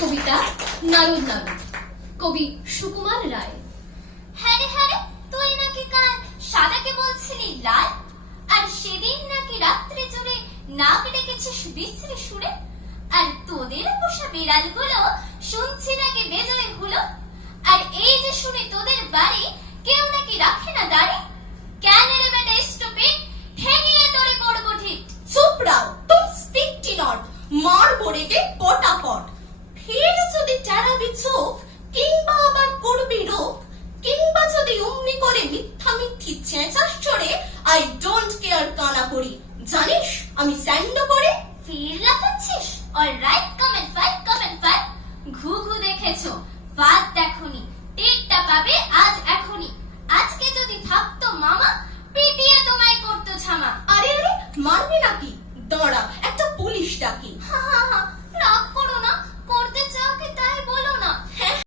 কবিতা নারদ নারদ। কবি সুকুমার রায়। হ্যাঁ রে হ্যাঁ তুই নাকি কাল সাদাকে বলছিলি লাল? আর সেদিন নাকি রাত্রে জুড়ে নাক ডেকেছিস বিশ্রী সুরে? আর তোদের পোষা বিড়ালগুলো শুনছি নাকি বেজরে হুলো? আর এই যে শুনে তোদের বাড়ি কেউ নাকি রাখে না দাঁড়ি? কেন রে বেটা স্টুপিড ঠেঙিয়ে তোরে করব ঠিক। চুপ রাও তুম স্পিক টি নট রেগে পটাপট ফের চেঁচাস চড়ে আই ডোন্ট কেয়ার কানা করি। জানিস, আমি স্যান্ডো করে ফির অল রাইট ঘু ঘু দেখেছ, বাদ দেখনি। টেকটা পাবে আজ এখনি আজকে যদি থাকতো মামা, পিটিয়ে তোমায় করতো ছামা আরে আরে মারবে নাকি? দাঁড়া, একটা পুলিশ ডাকি। হা হা হা।